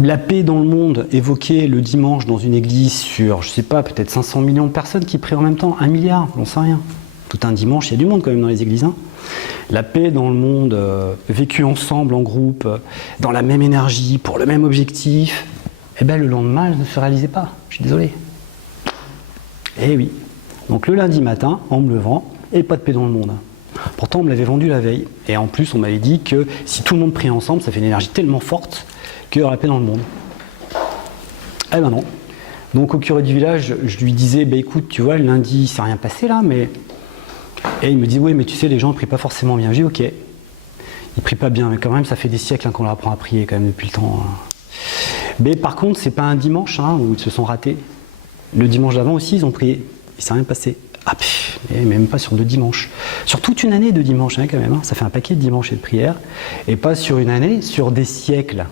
La paix dans le monde évoquée le dimanche dans une église sur, je sais pas, peut-être 500 millions de personnes qui prient en même temps, 1 milliard, j'en sais rien. Tout un dimanche, il y a du monde quand même dans les églises. Hein. La paix dans le monde, vécue ensemble, en groupe, dans la même énergie, pour le même objectif, eh bien le lendemain, elle ne se réalisait pas. Je suis désolé. Eh oui. Donc le lundi matin, en me levant, et pas de paix dans le monde. Pourtant, on me l'avait vendu la veille. Et en plus, on m'avait dit que si tout le monde prie ensemble, ça fait une énergie tellement forte qu'il y aura la paix dans le monde. Eh ben non. Donc au curé du village, je lui disais, bah écoute, tu vois, le lundi, il ne s'est rien passé là, mais... Et il me dit, oui, mais tu sais, les gens ne prient pas forcément bien. J'ai dit, ok. Ils ne prient pas bien, mais quand même, ça fait des siècles qu'on leur apprend à prier quand même depuis le temps. Mais par contre, c'est pas un dimanche où ils se sont ratés. Le dimanche d'avant aussi, ils ont prié. Il ne s'est rien passé. Ah, même pas sur 2 dimanches. Sur toute une année de dimanches, quand même. Ça fait un paquet de dimanches et de prières. Et pas sur une année, sur des siècles.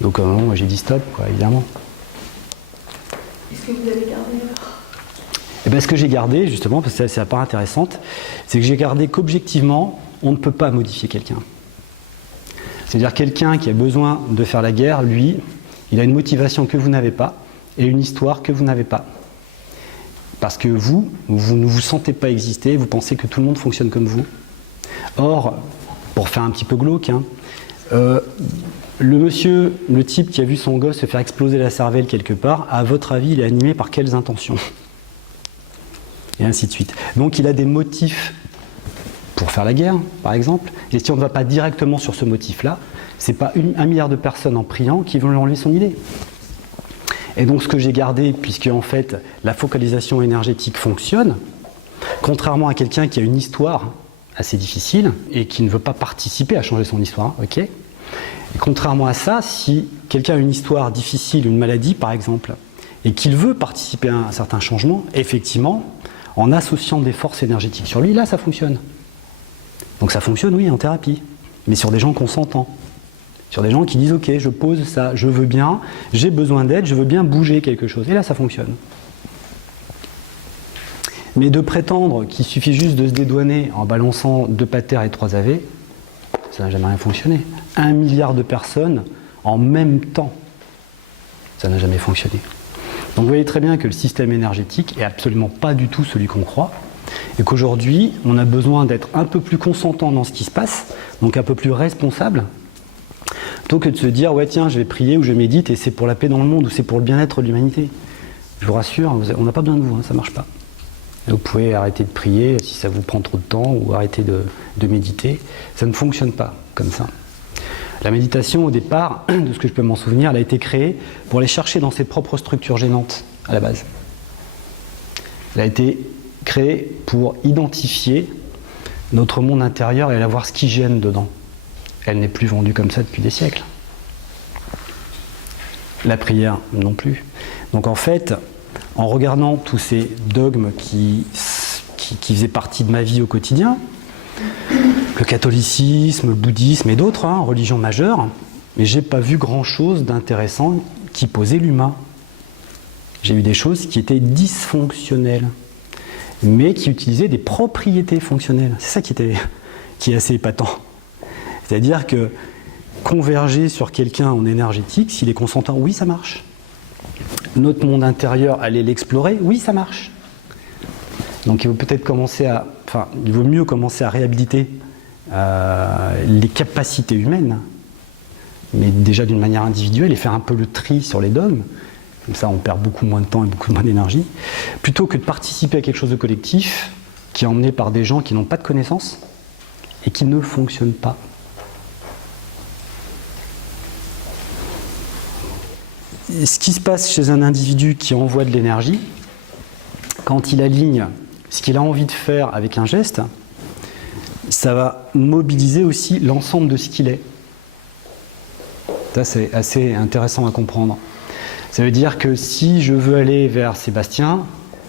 Donc à un moment, j'ai dit stop, quoi, évidemment. Est-ce que vous avez gardé alors ? Et bien, ce que j'ai gardé, justement, parce que c'est la part intéressante, c'est que j'ai gardé qu'objectivement, on ne peut pas modifier quelqu'un. C'est-à-dire quelqu'un qui a besoin de faire la guerre, lui, il a une motivation que vous n'avez pas et une histoire que vous n'avez pas. Parce que vous ne vous sentez pas exister, vous pensez que tout le monde fonctionne comme vous. Or, pour faire un petit peu glauque, le type qui a vu son gosse se faire exploser la cervelle quelque part, à votre avis, il est animé par quelles intentions ? Et ainsi de suite. Donc il a des motifs pour faire la guerre, par exemple. Et si on ne va pas directement sur ce motif-là, ce n'est pas 1 milliard de personnes en priant qui vont lui enlever son idée. Et donc ce que j'ai gardé, puisque en fait la focalisation énergétique fonctionne, contrairement à quelqu'un qui a une histoire assez difficile et qui ne veut pas participer à changer son histoire, ok ? Et contrairement à ça, si quelqu'un a une histoire difficile, une maladie par exemple, et qu'il veut participer à un certain changement, effectivement, en associant des forces énergétiques sur lui, là ça fonctionne. Donc ça fonctionne, oui, en thérapie, mais sur des gens consentants. Sur des gens qui disent, ok, je pose ça, je veux bien, j'ai besoin d'aide, je veux bien bouger quelque chose. Et là, ça fonctionne. Mais de prétendre qu'il suffit juste de se dédouaner en balançant 2 patères et 3 AV, ça n'a jamais rien fonctionné. 1 milliard de personnes en même temps, ça n'a jamais fonctionné. Donc vous voyez très bien que le système énergétique n'est absolument pas du tout celui qu'on croit, et qu'aujourd'hui, on a besoin d'être un peu plus consentant dans ce qui se passe, donc un peu plus responsable, plutôt que de se dire, ouais tiens, je vais prier ou je médite et c'est pour la paix dans le monde ou c'est pour le bien-être de l'humanité. Je vous rassure, on n'a pas besoin de vous, ça ne marche pas. Et vous pouvez arrêter de prier si ça vous prend trop de temps ou arrêter de méditer. Ça ne fonctionne pas comme ça. La méditation, au départ, de ce que je peux m'en souvenir, elle a été créée pour aller chercher dans ses propres structures gênantes, à la base. Elle a été créée pour identifier notre monde intérieur et aller voir ce qui gêne dedans. Elle n'est plus vendue comme ça depuis des siècles. La prière non plus. Donc en fait, en regardant tous ces dogmes qui faisaient partie de ma vie au quotidien, le catholicisme, le bouddhisme et d'autres, religions majeures, mais j'ai pas vu grand-chose d'intéressant qui posait l'humain. J'ai vu des choses qui étaient dysfonctionnelles, mais qui utilisaient des propriétés fonctionnelles. C'est ça qui est assez épatant. C'est-à-dire que converger sur quelqu'un en énergétique, s'il est consentant, oui, ça marche. Notre monde intérieur, aller l'explorer, oui, ça marche. Donc il vaut mieux commencer à réhabiliter les capacités humaines, mais déjà d'une manière individuelle, et faire un peu le tri sur les dogmes. Comme ça, on perd beaucoup moins de temps et beaucoup moins d'énergie, plutôt que de participer à quelque chose de collectif qui est emmené par des gens qui n'ont pas de connaissances et qui ne fonctionnent pas. Ce qui se passe chez un individu qui envoie de l'énergie, quand il aligne ce qu'il a envie de faire avec un geste, ça va mobiliser aussi l'ensemble de ce qu'il est. Ça, c'est assez intéressant à comprendre. Ça veut dire que si je veux aller vers Sébastien,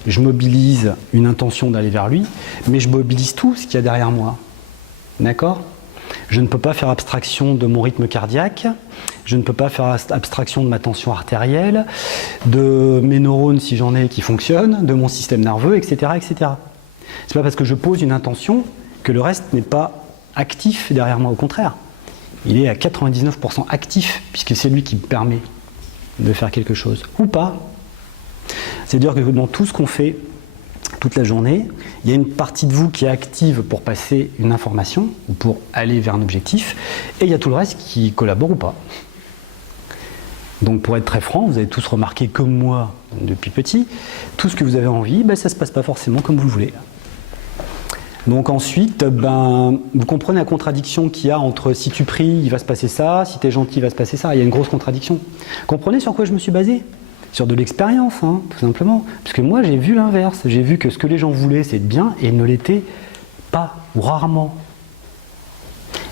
je mobilise une intention d'aller vers lui, mais je mobilise tout ce qu'il y a derrière moi. D'accord ? Je ne peux pas faire abstraction de mon rythme cardiaque, je ne peux pas faire abstraction de ma tension artérielle, de mes neurones si j'en ai qui fonctionnent, de mon système nerveux, etc. etc. C'est pas parce que je pose une intention que le reste n'est pas actif derrière moi, au contraire. il est à 99% actif, puisque c'est lui qui me permet de faire quelque chose. Ou pas. C'est-à-dire que dans tout ce qu'on fait toute la journée, il y a une partie de vous qui est active pour passer une information ou pour aller vers un objectif, et il y a tout le reste qui collabore ou pas. Donc pour être très franc, vous avez tous remarqué comme moi depuis petit, tout ce que vous avez envie, ça ne se passe pas forcément comme vous le voulez. Donc ensuite, vous comprenez la contradiction qu'il y a entre si tu pries, il va se passer ça, si tu es gentil, il va se passer ça. Il y a une grosse contradiction. Comprenez sur quoi je me suis basé? Sur de l'expérience, tout simplement. Parce que moi, j'ai vu l'inverse. J'ai vu que ce que les gens voulaient, c'est être bien, et ils ne l'étaient pas, ou rarement.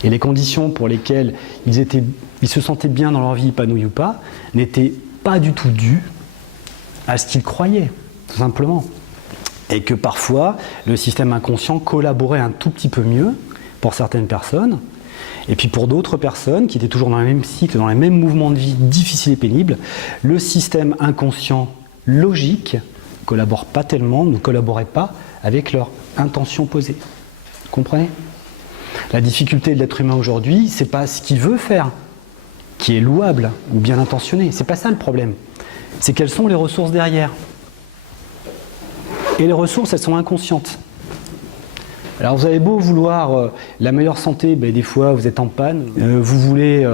Et les conditions pour lesquelles ils se sentaient bien dans leur vie, épanouis ou pas, n'étaient pas du tout dues à ce qu'ils croyaient, tout simplement. Et que parfois, le système inconscient collaborait un tout petit peu mieux pour certaines personnes, et puis pour d'autres personnes qui étaient toujours dans le même cycle, dans les mêmes mouvements de vie difficiles et pénibles, le système inconscient logique ne collaborait pas avec leur intention posée. Vous comprenez? La difficulté de l'être humain aujourd'hui, c'est pas ce qu'il veut faire, qui est louable ou bien intentionné. C'est pas ça le problème. C'est quelles sont les ressources derrière. Et les ressources, elles sont inconscientes. Alors vous avez beau vouloir la meilleure santé, des fois vous êtes en panne, vous voulez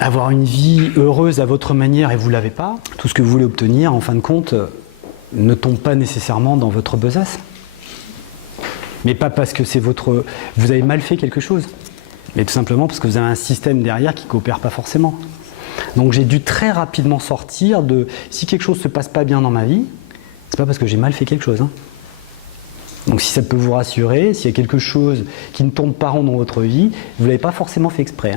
avoir une vie heureuse à votre manière et vous ne l'avez pas. Tout ce que vous voulez obtenir, en fin de compte, ne tombe pas nécessairement dans votre besace. Mais pas parce que vous avez mal fait quelque chose, mais tout simplement parce que vous avez un système derrière qui ne coopère pas forcément. Donc j'ai dû très rapidement sortir de si quelque chose ne se passe pas bien dans ma vie, c'est pas parce que j'ai mal fait quelque chose. Donc si ça peut vous rassurer, s'il y a quelque chose qui ne tourne pas rond dans votre vie, vous ne l'avez pas forcément fait exprès.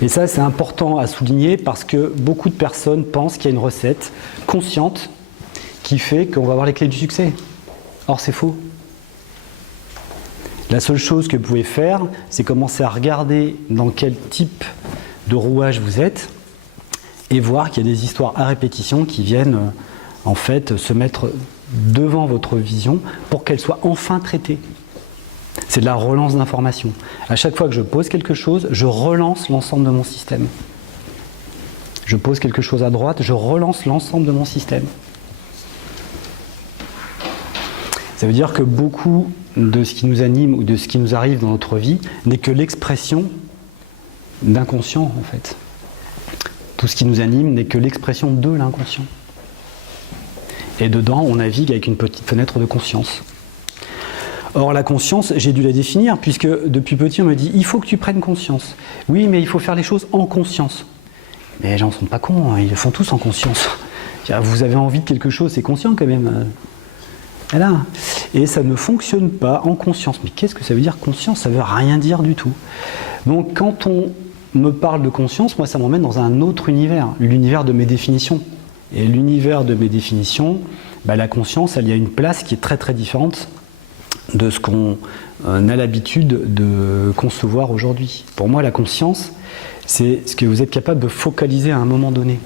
Et ça, c'est important à souligner parce que beaucoup de personnes pensent qu'il y a une recette consciente qui fait qu'on va avoir les clés du succès. Or, c'est faux. La seule chose que vous pouvez faire, c'est commencer à regarder dans quel type de rouage vous êtes et voir qu'il y a des histoires à répétition qui viennent en fait se mettre devant votre vision pour qu'elle soit enfin traitée. C'est de la relance d'informations. À chaque fois que je pose quelque chose, je relance l'ensemble de mon système. Je pose quelque chose à droite, je relance l'ensemble de mon système. Ça veut dire que beaucoup de ce qui nous anime ou de ce qui nous arrive dans notre vie n'est que l'expression d'inconscient en fait. Tout ce qui nous anime n'est que l'expression de l'inconscient. Et dedans, on navigue avec une petite fenêtre de conscience. Or, la conscience, j'ai dû la définir, puisque depuis petit, on me dit « il faut que tu prennes conscience ». Oui, mais il faut faire les choses en conscience. Mais les gens ne sont pas cons, ils le font tous en conscience. Vous avez envie de quelque chose, c'est conscient quand même. Voilà. Et ça ne fonctionne pas en conscience. Mais qu'est-ce que ça veut dire conscience? Ça ne veut rien dire du tout. Donc, quand on me parle de conscience, moi, ça m'emmène dans un autre univers, l'univers de mes définitions. Et l'univers de mes définitions, la conscience, elle y a une place qui est très très différente de ce qu'on a l'habitude de concevoir aujourd'hui. Pour moi, la conscience, c'est ce que vous êtes capable de focaliser à un moment donné.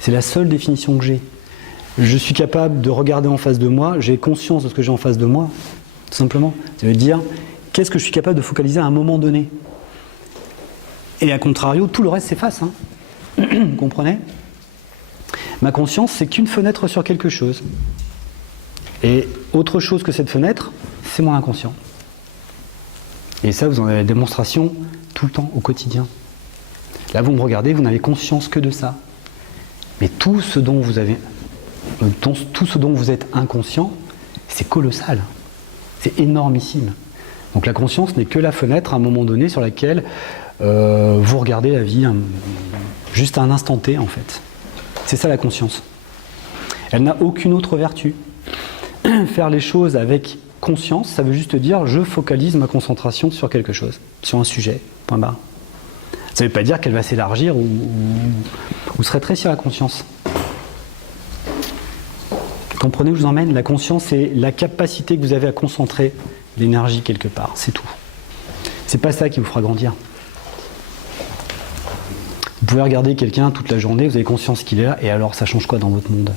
C'est la seule définition que j'ai. Je suis capable de regarder en face de moi, j'ai conscience de ce que j'ai en face de moi, tout simplement. Ça veut dire, qu'est-ce que je suis capable de focaliser à un moment donné? Et à contrario, tout le reste s'efface. Vous comprenez? Ma conscience, c'est qu'une fenêtre sur quelque chose. Et autre chose que cette fenêtre, c'est mon inconscient. Et ça, vous en avez la démonstration tout le temps, au quotidien. Là, vous me regardez, vous n'avez conscience que de ça. Mais tout ce dont vous êtes inconscient, c'est colossal. C'est énormissime. Donc la conscience n'est que la fenêtre à un moment donné sur laquelle vous regardez la vie juste à un instant T, en fait. C'est ça la conscience. Elle n'a aucune autre vertu. Faire les choses avec conscience, ça veut juste dire je focalise ma concentration sur quelque chose, sur un sujet, point barre. Ça ne veut pas dire qu'elle va s'élargir ou se rétrécir la conscience. Comprenez où je vous emmène? La conscience, c'est la capacité que vous avez à concentrer l'énergie quelque part, c'est tout. C'est pas ça qui vous fera grandir. Vous pouvez regarder quelqu'un toute la journée, vous avez conscience qu'il est là, et alors ça change quoi dans votre monde?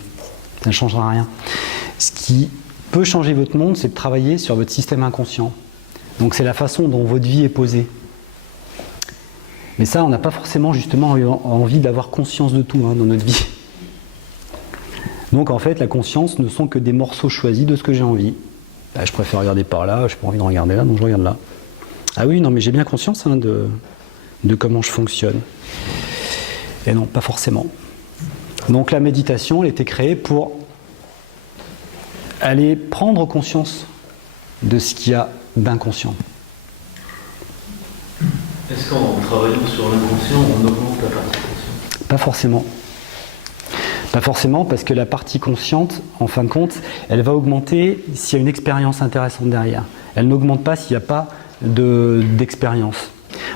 Ça ne changera rien. Ce qui peut changer votre monde, c'est de travailler sur votre système inconscient. Donc c'est la façon dont votre vie est posée. Mais ça, on n'a pas forcément justement envie d'avoir conscience de tout dans notre vie. Donc en fait, la conscience ne sont que des morceaux choisis de ce que j'ai envie. Bah, je préfère regarder par là, je n'ai pas envie de regarder là, donc je regarde là. Ah oui, non, mais j'ai bien conscience de comment je fonctionne. Et non, pas forcément. Donc la méditation, elle était créée pour aller prendre conscience de ce qu'il y a d'inconscient. Est-ce qu'en travaillant sur l'inconscient, on augmente la partie consciente ? Pas forcément. Pas forcément, parce que la partie consciente, en fin de compte, elle va augmenter s'il y a une expérience intéressante derrière. Elle n'augmente pas s'il n'y a pas d'expérience.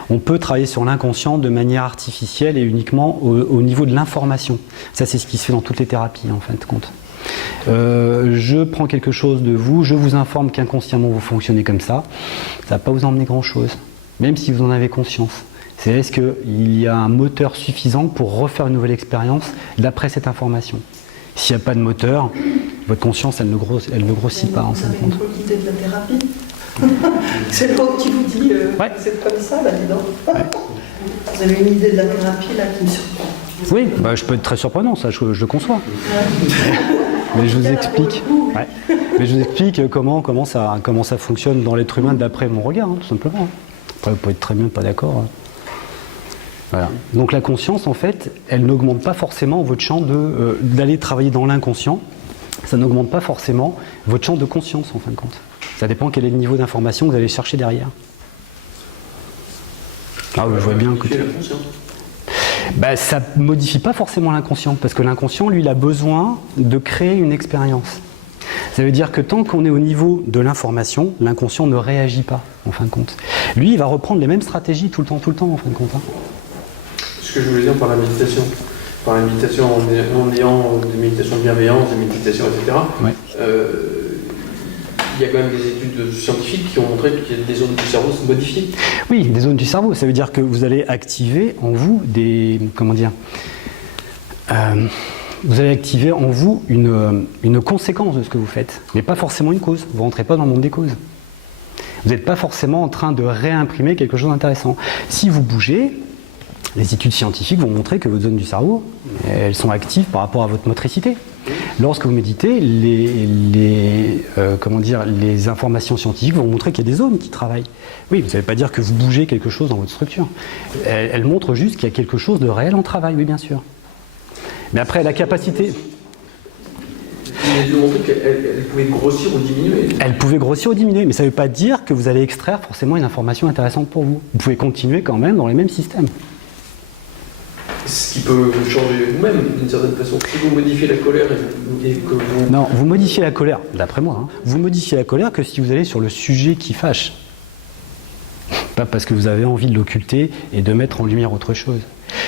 On peut travailler sur l'inconscient de manière artificielle et uniquement au niveau de l'information. Ça, c'est ce qui se fait dans toutes les thérapies, en fin de compte. Je prends quelque chose de vous, je vous informe qu'inconsciemment vous fonctionnez comme ça. Ça ne va pas vous emmener grand-chose, même si vous en avez conscience. C'est est-ce qu'il y a un moteur suffisant pour refaire une nouvelle expérience d'après cette information. S'il n'y a pas de moteur, votre conscience, elle ne grossit pas. Vous avez une qualité de la thérapie. C'est l'autre qui vous dit ouais. C'est comme ça, bah dis donc. Ouais. Vous avez une idée de la thérapie là qui me surprend. Oui, bah, je peux être très surprenant, ça je le conçois. Ouais. Mais je vous explique. Ouais. Mais je vous explique comment ça fonctionne dans l'être humain d'après mon regard, tout simplement. Après, vous pouvez être très bien pas d'accord. Voilà. Donc la conscience, en fait, elle n'augmente pas forcément votre champ d'aller travailler dans l'inconscient. Ça n'augmente pas forcément votre champ de conscience, en fin de compte. Ça dépend quel est le niveau d'information que vous allez chercher derrière. Ah, je vois bien que... Bah, ça ne modifie pas forcément l'inconscient, parce que l'inconscient, lui, il a besoin de créer une expérience. Ça veut dire que tant qu'on est au niveau de l'information, l'inconscient ne réagit pas, en fin de compte. Lui, il va reprendre les mêmes stratégies tout le temps, en fin de compte. Ce que je voulais dire par la méditation en ayant des méditations de bienveillance, des méditations, etc., ouais. Il y a quand même des études scientifiques qui ont montré que des zones du cerveau se modifient. Oui, des zones du cerveau, ça veut dire que vous allez activer en vous vous allez activer en vous une conséquence de ce que vous faites, mais pas forcément une cause. Vous ne rentrez pas dans le monde des causes. Vous n'êtes pas forcément en train de réimprimer quelque chose d'intéressant. Si vous bougez, les études scientifiques vont montrer que vos zones du cerveau, elles sont actives par rapport à votre motricité. Lorsque vous méditez, les informations scientifiques vont montrer qu'il y a des zones qui travaillent. Oui, vous ne savez pas dire que vous bougez quelque chose dans votre structure. Elles montrent juste qu'il y a quelque chose de réel en travail, oui, bien sûr. Mais après, la capacité... Ils ont montré qu'elle pouvait grossir ou diminuer. Elle pouvait grossir ou diminuer, mais ça ne veut pas dire que vous allez extraire forcément une information intéressante pour vous. Vous pouvez continuer quand même dans les mêmes systèmes. Ce qui peut changer vous-même d'une certaine façon. Si vous modifiez la colère et que vous... Non, vous modifiez la colère, d'après moi, vous modifiez la colère que si vous allez sur le sujet qui fâche. Pas parce que vous avez envie de l'occulter et de mettre en lumière autre chose.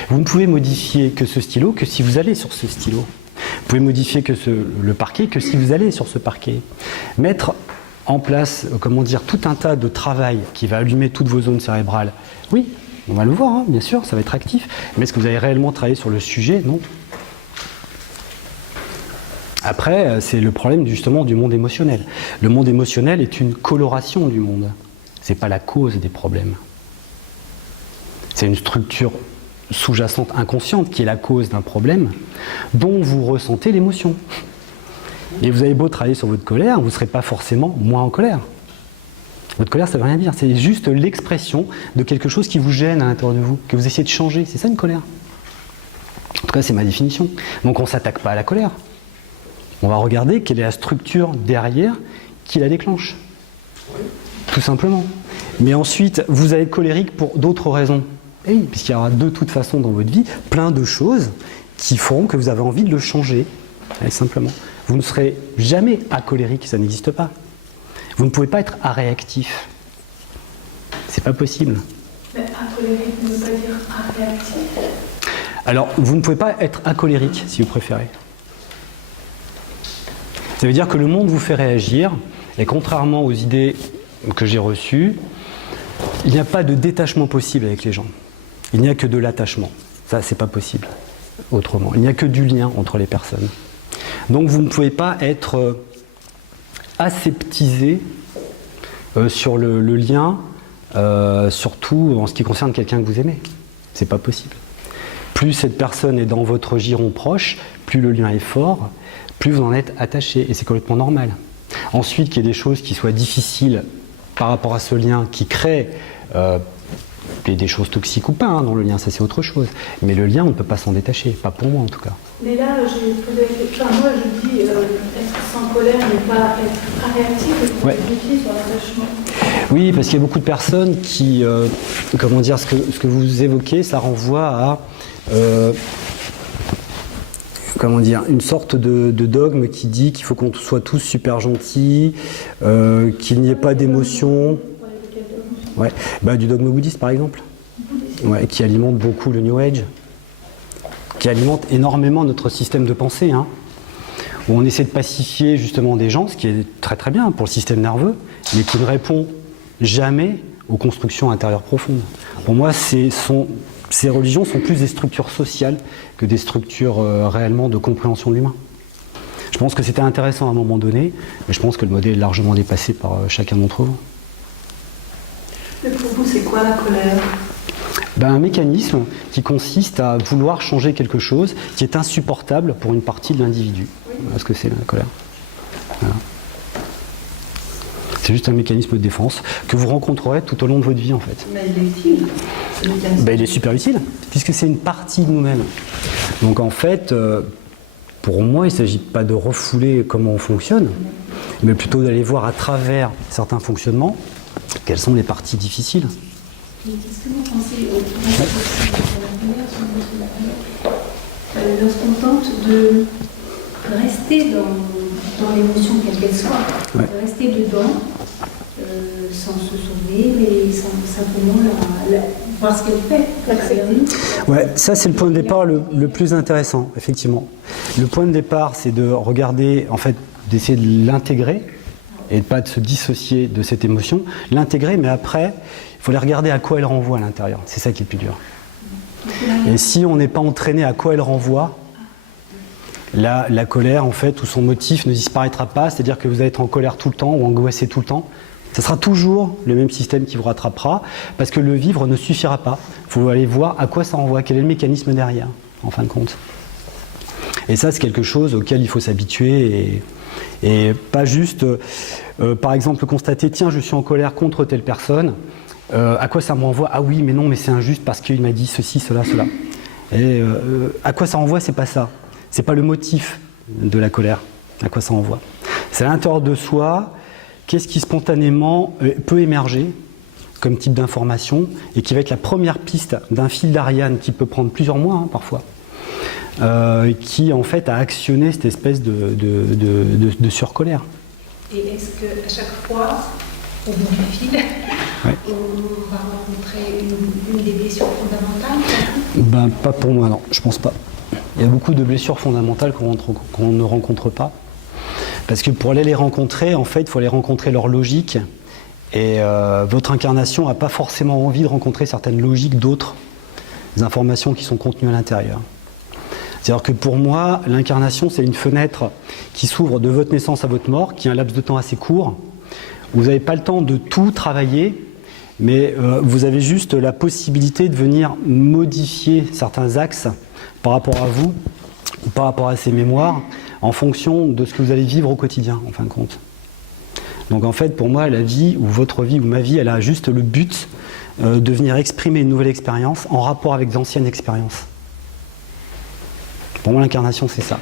Vous ne pouvez modifier que ce stylo que si vous allez sur ce stylo. Vous pouvez modifier que le parquet que si vous allez sur ce parquet. Mettre en place, tout un tas de travail qui va allumer toutes vos zones cérébrales. Oui, on va le voir, bien sûr, ça va être actif. Mais est-ce que vous avez réellement travaillé sur le sujet? Non. Après, c'est le problème justement du monde émotionnel. Le monde émotionnel est une coloration du monde. Ce n'est pas la cause des problèmes. C'est une structure sous-jacente inconsciente qui est la cause d'un problème dont vous ressentez l'émotion. Et vous avez beau travailler sur votre colère, vous ne serez pas forcément moins en colère. Votre colère, ça ne veut rien dire. C'est juste l'expression de quelque chose qui vous gêne à l'intérieur de vous, que vous essayez de changer. C'est ça une colère. En tout cas, c'est ma définition. Donc on ne s'attaque pas à la colère. On va regarder quelle est la structure derrière qui la déclenche. Tout simplement. Mais ensuite, vous allez être colérique pour d'autres raisons. Et oui, puisqu'il y aura de toute façon dans votre vie plein de choses qui feront que vous avez envie de le changer. Allez, simplement. Vous ne serez jamais acolérique, ça n'existe pas. Vous ne pouvez pas être aréactif. C'est pas possible. Mais acolérique ne veut pas dire aréactif. Alors, vous ne pouvez pas être acolérique, si vous préférez. Ça veut dire que le monde vous fait réagir, et contrairement aux idées que j'ai reçues, il n'y a pas de détachement possible avec les gens. Il n'y a que de l'attachement. Ça, c'est pas possible autrement. Il n'y a que du lien entre les personnes. Donc, vous ne pouvez pas être aseptisé Sur le lien, surtout en ce qui concerne quelqu'un que vous aimez. C'est pas possible. Plus cette personne est dans votre giron proche, plus le lien est fort, plus vous en êtes attaché. Et c'est complètement normal. Ensuite, qu'il y ait des choses qui soient difficiles par rapport à ce lien, qui créent des choses toxiques ou pas dans le lien, ça c'est autre chose. Mais le lien, on ne peut pas s'en détacher. Pas pour moi en tout cas. Mais là, j'ai posé la question. Moi, je dis être sans colère, mais pas être réactif. Ouais. Sur l'attachement. Oui, parce qu'il y a beaucoup de personnes qui, comment dire, ce que vous évoquez, ça renvoie à, comment dire, une sorte de dogme qui dit qu'il faut qu'on soit tous super gentils, qu'il n'y ait pas d'émotion. Ouais. Bah, du dogme bouddhiste par exemple, ouais, qui alimente beaucoup le New Age, qui alimente énormément notre système de pensée, où on essaie de pacifier justement des gens, ce qui est très très bien pour le système nerveux, mais qui ne répond jamais aux constructions intérieures profondes. Pour moi, ces religions sont plus des structures sociales que des structures réellement de compréhension de l'humain. Je pense que c'était intéressant à un moment donné, mais je pense que le modèle est largement dépassé par chacun d'entre vous. Mais pour vous, c'est quoi la colère ? Un mécanisme qui consiste à vouloir changer quelque chose qui est insupportable pour une partie de l'individu. Voilà ce que c'est la colère. Voilà. C'est juste un mécanisme de défense que vous rencontrerez tout au long de votre vie en fait. Mais il est utile. Il est super utile, puisque c'est une partie de nous-mêmes. Donc en fait, pour moi, il ne s'agit pas de refouler comment on fonctionne, mais plutôt d'aller voir à travers certains fonctionnements quelles sont les parties difficiles. Qu'est-ce que vous pensez lorsqu'on tente de rester dans l'émotion quelle qu'elle soit, de rester dedans, sans se sauver, mais sans simplement voir ce qu'elle fait, l'accepter. Ouais, ça c'est le point de départ le plus intéressant, effectivement. Le point de départ, c'est de regarder, en fait, d'essayer de l'intégrer et de pas de se dissocier de cette émotion, l'intégrer, mais après, il faut les regarder à quoi elle renvoie à l'intérieur. C'est ça qui est le plus dur. Et si on n'est pas entraîné à quoi elle renvoie, la colère, en fait, ou son motif ne disparaîtra pas, c'est-à-dire que vous allez être en colère tout le temps ou angoissé tout le temps. Ce sera toujours le même système qui vous rattrapera, parce que le vivre ne suffira pas. Il faut aller voir à quoi ça renvoie, quel est le mécanisme derrière, en fin de compte. Et ça, c'est quelque chose auquel il faut s'habituer et pas juste, par exemple, constater, tiens, je suis en colère contre telle personne, à quoi ça me renvoie? Ah oui, mais non, mais c'est injuste parce qu'il m'a dit ceci, cela, cela. Et à quoi ça renvoie? C'est pas ça. C'est pas le motif de la colère. À quoi ça renvoie? C'est à l'intérieur de soi, qu'est-ce qui spontanément peut émerger comme type d'information et qui va être la première piste d'un fil d'Ariane qui peut prendre plusieurs mois parfois, qui en fait a actionné cette espèce de surcolère. Et est-ce qu'à chaque fois, au bout du fil, on va rencontrer une des blessures fondamentales? Pas pour moi, non, je pense pas. Il y a beaucoup de blessures fondamentales qu'on ne rencontre pas. Parce que pour aller les rencontrer, en fait, il faut aller rencontrer leur logique. Et votre incarnation n'a pas forcément envie de rencontrer certaines logiques d'autres informations qui sont contenues à l'intérieur. C'est-à-dire que pour moi, l'incarnation, c'est une fenêtre qui s'ouvre de votre naissance à votre mort, qui est un laps de temps assez court. Vous n'avez pas le temps de tout travailler, mais vous avez juste la possibilité de venir modifier certains axes par rapport à vous, ou par rapport à ces mémoires, en fonction de ce que vous allez vivre au quotidien, en fin de compte. Donc en fait, pour moi, la vie, ou votre vie, ou ma vie, elle a juste le but de venir exprimer une nouvelle expérience en rapport avec d'anciennes expériences. Pour moi, l'incarnation, c'est ça.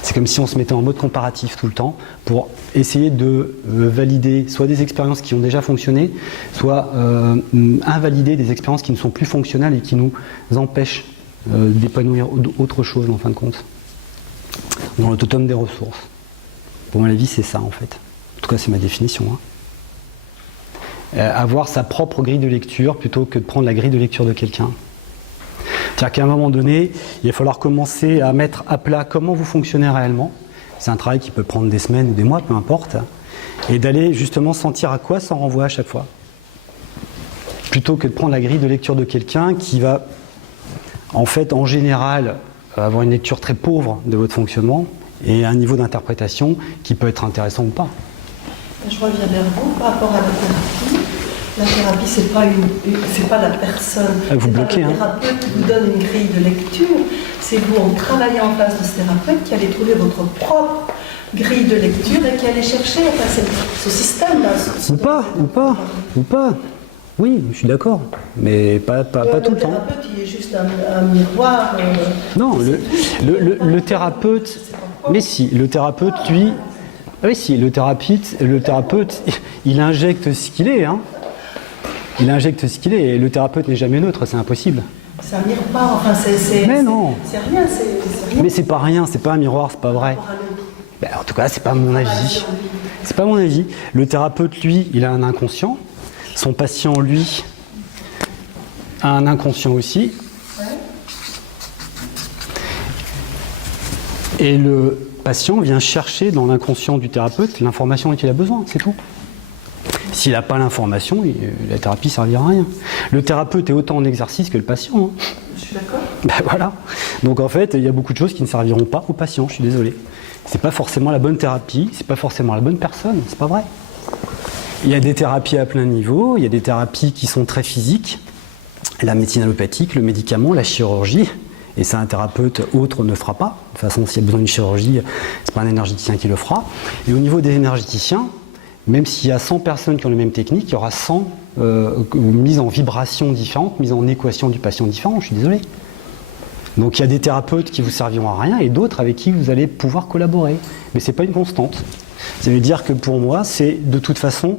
C'est comme si on se mettait en mode comparatif tout le temps pour essayer de valider soit des expériences qui ont déjà fonctionné, soit invalider des expériences qui ne sont plus fonctionnelles et qui nous empêchent d'épanouir autre chose, en fin de compte. Dans le totem des ressources. Pour moi, la vie, c'est ça, en fait. En tout cas, c'est ma définition. Avoir sa propre grille de lecture plutôt que de prendre la grille de lecture de quelqu'un. C'est-à-dire qu'à un moment donné, il va falloir commencer à mettre à plat comment vous fonctionnez réellement. C'est un travail qui peut prendre des semaines ou des mois, peu importe. Et d'aller justement sentir à quoi ça renvoie à chaque fois. Plutôt que de prendre la grille de lecture de quelqu'un qui va, en fait, en général, avoir une lecture très pauvre de votre fonctionnement et un niveau d'interprétation qui peut être intéressant ou pas. Je reviens vers vous par rapport à la thérapie. La thérapie, c'est pas la personne. Vous bloquez, le thérapeute qui vous donne une grille de lecture. C'est vous, en travaillant en face de ce thérapeute, qui allez trouver votre propre grille de lecture et qui allez chercher ce système-là. Ou pas. Oui, je suis d'accord, mais pas tout le temps. Le thérapeute, il est juste un miroir. Non, le thérapeute. Mais si, le thérapeute, lui. Oui, si, le thérapeute, il injecte ce qu'il est. Hein. Il injecte ce qu'il est. Et le thérapeute n'est jamais neutre, c'est impossible. C'est un miroir, enfin, c'est. Mais non. C'est rien, c'est rien. Mais c'est pas rien, c'est pas un miroir, c'est pas vrai. Ben, en tout cas, c'est pas mon avis. C'est pas mon avis. Le thérapeute, lui, il a un inconscient. Son patient, lui, a un inconscient aussi. Et le patient vient chercher dans l'inconscient du thérapeute l'information dont il a besoin, c'est tout. S'il n'a pas l'information, la thérapie ne servira à rien. Le thérapeute est autant en exercice que le patient. Hein. Je suis d'accord. Ben voilà. Donc en fait, il y a beaucoup de choses qui ne serviront pas au patient, je suis désolé. C'est pas forcément la bonne thérapie, c'est pas forcément la bonne personne, c'est pas vrai. Il y a des thérapies à plein niveau, il y a des thérapies qui sont très physiques, la médecine allopathique, le médicament, la chirurgie, et ça un thérapeute autre ne fera pas. De toute façon, s'il y a besoin d'une chirurgie, c'est pas un énergéticien qui le fera. Et au niveau des énergéticiens, même s'il y a 100 personnes qui ont les mêmes techniques, il y aura 100 mises en vibrations différentes, mises en équation du patient différentes, je suis désolé. Donc il y a des thérapeutes qui vous serviront à rien et d'autres avec qui vous allez pouvoir collaborer. Mais ce n'est pas une constante. Ça veut dire que pour moi, c'est de toute façon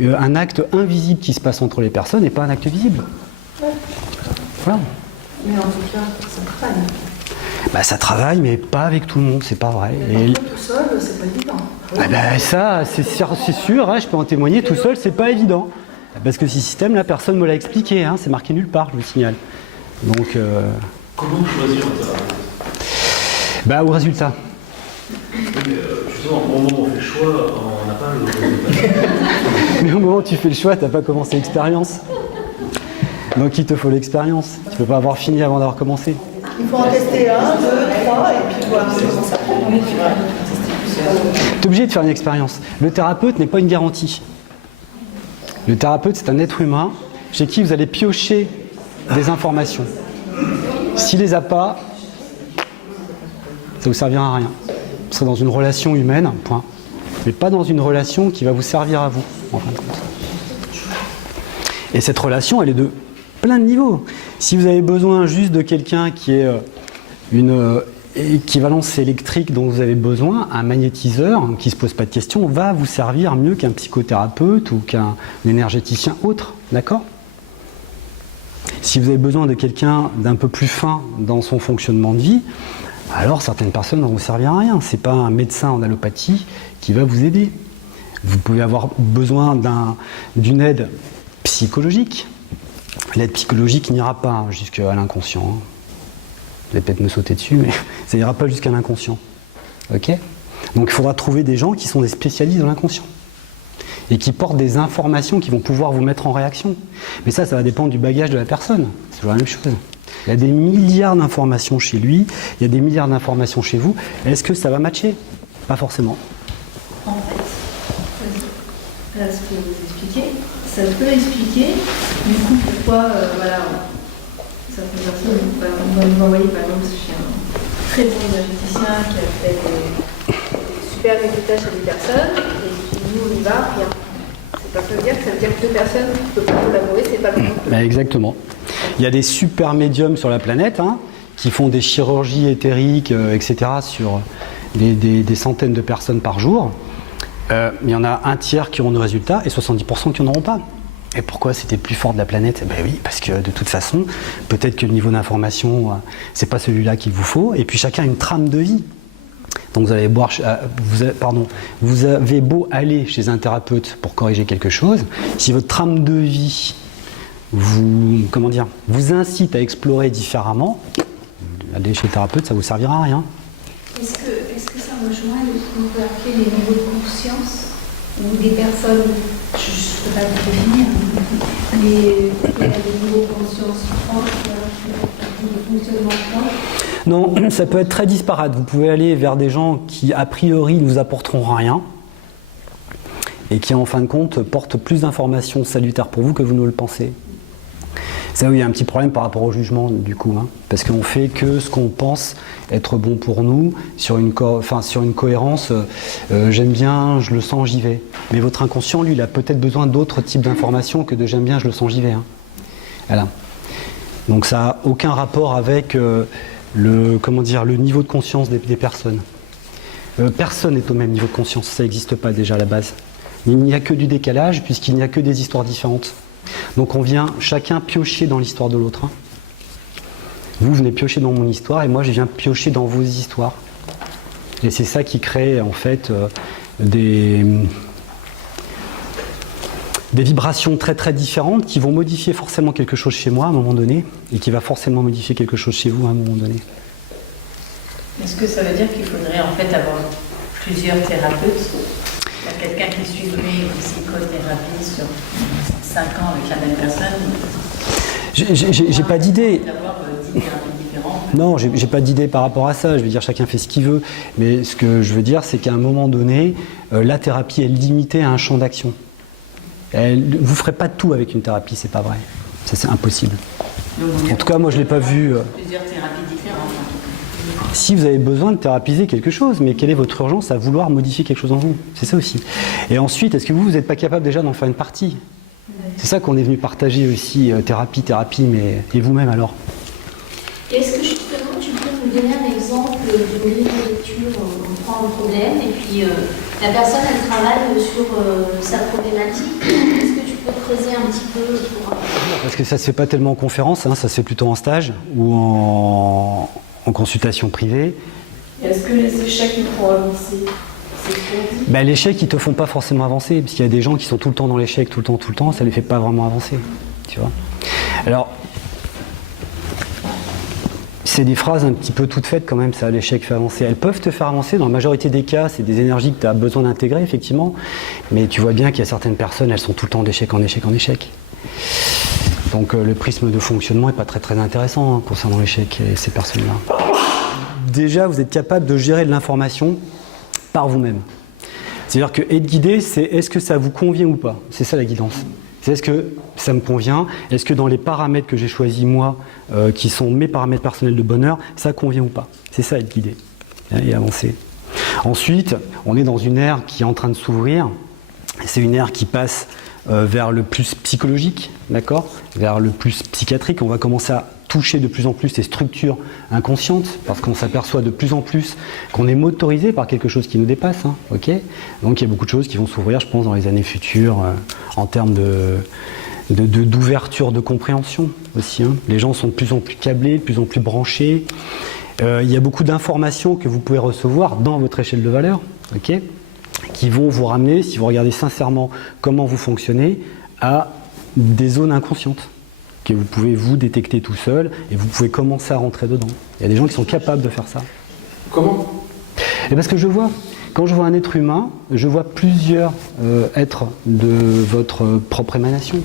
un acte invisible qui se passe entre les personnes et pas un acte visible. Ouais. Voilà. Mais en tout cas, ça travaille. Bah, ça travaille, mais pas avec tout le monde, c'est pas vrai. Et... tout seul, c'est pas évident. Ah bah, ça, c'est sûr, hein, je peux en témoigner, tout seul, c'est pas évident. Parce que ce système-là, personne ne me l'a expliqué, hein, c'est marqué nulle part, je vous signale. Donc... Comment choisir un thérapeute? Bah, au résultat. Justement, au moment où on fait le choix, on n'a pas le résultat. Mais au moment où tu fais le choix, t'as pas commencé l'expérience. Donc il te faut l'expérience. Tu peux pas avoir fini avant d'avoir commencé. Il faut en tester 1, 2, 3 et puis voir comment ça prend. Tu es obligé de faire une expérience. Le thérapeute n'est pas une garantie. Le thérapeute, c'est un être humain chez qui vous allez piocher des informations. S'il les a pas, ça vous servira à rien. Vous serez dans une relation humaine, point. Mais pas dans une relation qui va vous servir à vous, en fin de compte. Et cette relation, elle est de plein de niveaux. Si vous avez besoin juste de quelqu'un qui est une équivalence électrique dont vous avez besoin, un magnétiseur qui ne se pose pas de questions va vous servir mieux qu'un psychothérapeute ou qu'un énergéticien autre, d'accord ? Si vous avez besoin de quelqu'un d'un peu plus fin dans son fonctionnement de vie, alors certaines personnes ne vont vous servir à rien. Ce n'est pas un médecin en allopathie qui va vous aider. Vous pouvez avoir besoin d'une aide psychologique. L'aide psychologique n'ira pas jusqu'à l'inconscient. Vous allez peut-être me sauter dessus, mais ça n'ira pas jusqu'à l'inconscient. Ok ? Donc il faudra trouver des gens qui sont des spécialistes dans l'inconscient et qui portent des informations qui vont pouvoir vous mettre en réaction. Mais ça va dépendre du bagage de la personne. C'est toujours la même chose. Il y a des milliards d'informations chez lui, il y a des milliards d'informations chez vous. Est-ce que ça va matcher ? Pas forcément. En fait, là, ce que vous expliquez, ça peut expliquer du coup pourquoi, certaines personnes, on va nous envoyer par exemple chez un très bon énergéticien qui a fait des super résultats chez des personnes, et qui nous, on y va, rien. C'est pas que dire que ça veut dire que deux personnes ne peuvent pas collaborer, c'est pas le bon. Exactement. Il y a des super médiums sur la planète qui font des chirurgies éthériques, etc. sur des centaines de personnes par jour. Il y en a un tiers qui auront de résultats et 70% qui n'en auront pas. Et pourquoi c'était le plus fort de la planète ? Ben oui, parce que de toute façon, peut-être que le niveau d'information, c'est pas celui-là qu'il vous faut. Et puis chacun a une trame de vie. Donc vous avez beau aller chez un thérapeute pour corriger quelque chose, si votre trame de vie vous incite à explorer différemment, aller chez le thérapeute, ça vous servira à rien. Est-ce que ça rejoint ce qu'on peut appeler les niveaux de conscience où des personnes, je ne peux pas le définir, mais il y a des niveaux de conscience proches, des fonctionnements proches? Non, ça peut être très disparate. Vous pouvez aller vers des gens qui, a priori, ne vous apporteront rien. et qui en fin de compte porte plus d'informations salutaires pour vous que vous ne le pensez. C'est là où il y a un petit problème par rapport au jugement du coup, hein, parce qu'on fait que ce qu'on pense être bon pour nous, sur une cohérence, j'aime bien, je le sens, j'y vais. Mais votre inconscient, lui, il a peut-être besoin d'autres types d'informations que de j'aime bien, je le sens, j'y vais. Hein. Voilà. Donc ça n'a aucun rapport avec le niveau de conscience des personnes. Personne n'est au même niveau de conscience, ça n'existe pas déjà à la base. Il n'y a que du décalage puisqu'il n'y a que des histoires différentes. Donc on vient chacun piocher dans l'histoire de l'autre. Hein. Vous venez piocher dans mon histoire et moi je viens piocher dans vos histoires. Et c'est ça qui crée en fait des vibrations très très différentes qui vont modifier forcément quelque chose chez moi à un moment donné et qui va forcément modifier quelque chose chez vous à un moment donné. Est-ce que ça veut dire qu'il faudrait en fait avoir plusieurs thérapeutes? Il y a quelqu'un qui suivrait une psychothérapie sur 5 ans avec la même personne? J'ai pas d'idée. D'avoir 10 thérapies différentes? Non, j'ai pas d'idée par rapport à ça. Je veux dire, chacun fait ce qu'il veut. Mais ce que je veux dire, c'est qu'à un moment donné, la thérapie est limitée à un champ d'action. Vous ne ferez pas tout avec une thérapie, c'est pas vrai. Ça, c'est impossible. En tout cas, moi, je l'ai pas vu. Plusieurs thérapies différentes. Si vous avez besoin de thérapiser quelque chose, mais quelle est votre urgence à vouloir modifier quelque chose en vous? C'est ça aussi. Et ensuite, est-ce que vous n'êtes pas capable déjà d'en faire une partie? C'est ça qu'on est venu partager aussi, thérapie, mais et vous-même alors? Est-ce que justement tu peux nous donner un exemple d'une grille de lecture? On prend un problème et puis la personne elle travaille sur sa problématique. Est-ce que tu peux creuser un petit peu pour... Parce que ça se fait pas tellement en conférence, hein, ça se fait plutôt en stage ou en consultation privée. Est-ce que les échecs ils font avancer? Ben, l'échec, ils te font pas forcément avancer, parce qu'il y a des gens qui sont tout le temps dans l'échec, tout le temps, ça les fait pas vraiment avancer, tu vois. Alors, c'est des phrases un petit peu toutes faites quand même, ça, l'échec fait avancer. Elles peuvent te faire avancer, dans la majorité des cas, c'est des énergies que tu as besoin d'intégrer, effectivement, mais tu vois bien qu'il y a certaines personnes, elles sont tout le temps d'échec en échec en échec. Donc le prisme de fonctionnement n'est pas très très intéressant hein, concernant l'échec et ces personnes-là. Déjà, vous êtes capable de gérer de l'information par vous-même. C'est-à-dire que être guidé, c'est est-ce que ça vous convient ou pas? C'est ça la guidance. C'est est-ce que ça me convient? Est-ce que dans les paramètres que j'ai choisis moi, qui sont mes paramètres personnels de bonheur, ça convient ou pas? C'est ça être guidé et avancer. Ensuite, on est dans une ère qui est en train de s'ouvrir. C'est une ère qui passe vers le plus psychologique, d'accord, vers le plus psychiatrique. On va commencer à toucher de plus en plus ces structures inconscientes parce qu'on s'aperçoit de plus en plus qu'on est motorisé par quelque chose qui nous dépasse. Hein, okay, donc il y a beaucoup de choses qui vont s'ouvrir, je pense, dans les années futures en termes d'ouverture de compréhension aussi. Hein. Les gens sont de plus en plus câblés, de plus en plus branchés. Il y a beaucoup d'informations que vous pouvez recevoir dans votre échelle de valeur. Okay, qui vont vous ramener, si vous regardez sincèrement comment vous fonctionnez, à des zones inconscientes que vous pouvez vous détecter tout seul et vous pouvez commencer à rentrer dedans. Il y a des gens qui sont capables de faire ça. Comment? Et parce que quand je vois un être humain, je vois plusieurs êtres de votre propre émanation.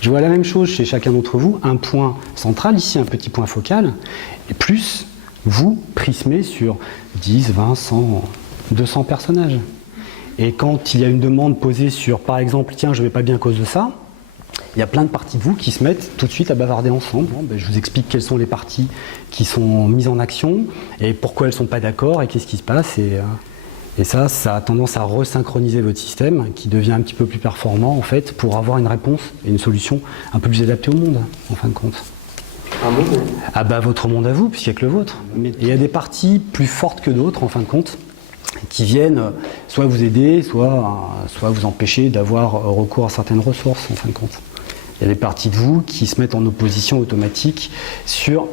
Je vois la même chose chez chacun d'entre vous, un point central, ici un petit point focal, et plus vous prismez sur 10, 20, 100, 200 personnages. Et quand il y a une demande posée sur, par exemple, tiens, je ne vais pas bien à cause de ça, il y a plein de parties de vous qui se mettent tout de suite à bavarder ensemble. Bon, ben, je vous explique quelles sont les parties qui sont mises en action et pourquoi elles ne sont pas d'accord et qu'est-ce qui se passe. Et ça a tendance à resynchroniser votre système qui devient un petit peu plus performant en fait pour avoir une réponse et une solution un peu plus adaptée au monde, en fin de compte. Un monde? Ah bah votre monde à vous, puisqu'il n'y a que le vôtre. Et il y a des parties plus fortes que d'autres, en fin de compte, qui viennent soit vous aider, soit vous empêcher d'avoir recours à certaines ressources, en fin de compte. Il y a des parties de vous qui se mettent en opposition automatique sur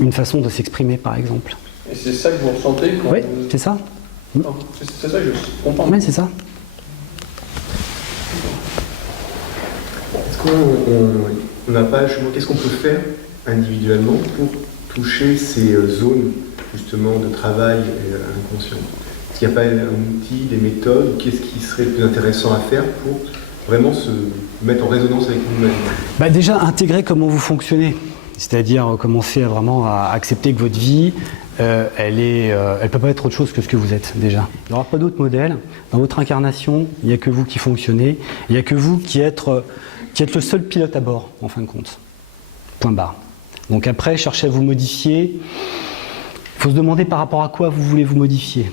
une façon de s'exprimer, par exemple. Et c'est ça que vous ressentez quand Oui, c'est ça. Non, c'est ça que je comprends. Oui, c'est ça. Est-ce qu'on n'a pas, qu'est-ce qu'on peut faire individuellement pour toucher ces zones justement de travail inconscient? Est-ce qu'il n'y a pas un outil, des méthodes, qu'est-ce qui serait le plus intéressant à faire pour vraiment se mettre en résonance avec nous-mêmes? Bah déjà, intégrer comment vous fonctionnez. C'est-à-dire commencer à accepter que votre vie, elle peut pas être autre chose que ce que vous êtes déjà. Il n'y aura pas d'autre modèle. Dans votre incarnation, il n'y a que vous qui fonctionnez. Il n'y a que vous qui êtes le seul pilote à bord, en fin de compte. Point barre. Donc après, cherchez à vous modifier. Il faut se demander par rapport à quoi vous voulez vous modifier.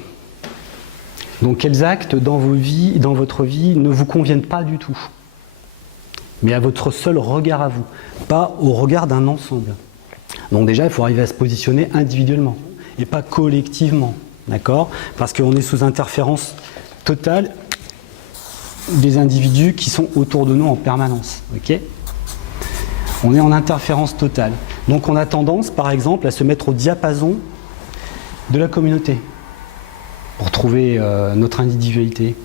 Donc quels actes dans votre vie ne vous conviennent pas du tout, mais à votre seul regard à vous, pas au regard d'un ensemble. Donc déjà, il faut arriver à se positionner individuellement et pas collectivement, d'accord? Parce qu'on est sous interférence totale des individus qui sont autour de nous en permanence, ok? On est en interférence totale. Donc on a tendance, par exemple, à se mettre au diapason de la communauté pour trouver notre individualité.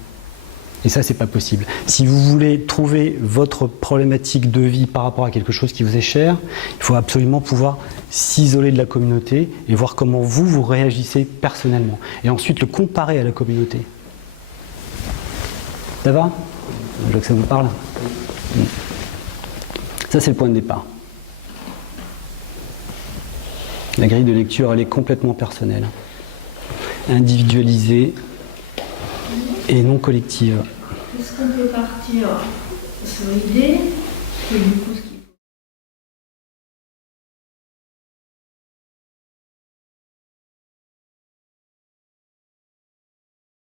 Et ça, c'est pas possible. Si vous voulez trouver votre problématique de vie par rapport à quelque chose qui vous est cher, il faut absolument pouvoir s'isoler de la communauté et voir comment vous réagissez personnellement. Et ensuite le comparer à la communauté. Ça va? Je veux que ça vous parle. Ça, c'est le point de départ. La grille de lecture, elle est complètement personnelle, individualisée et non collective. Est-ce qu'on peut partir sur l'idée que du coup, ce qui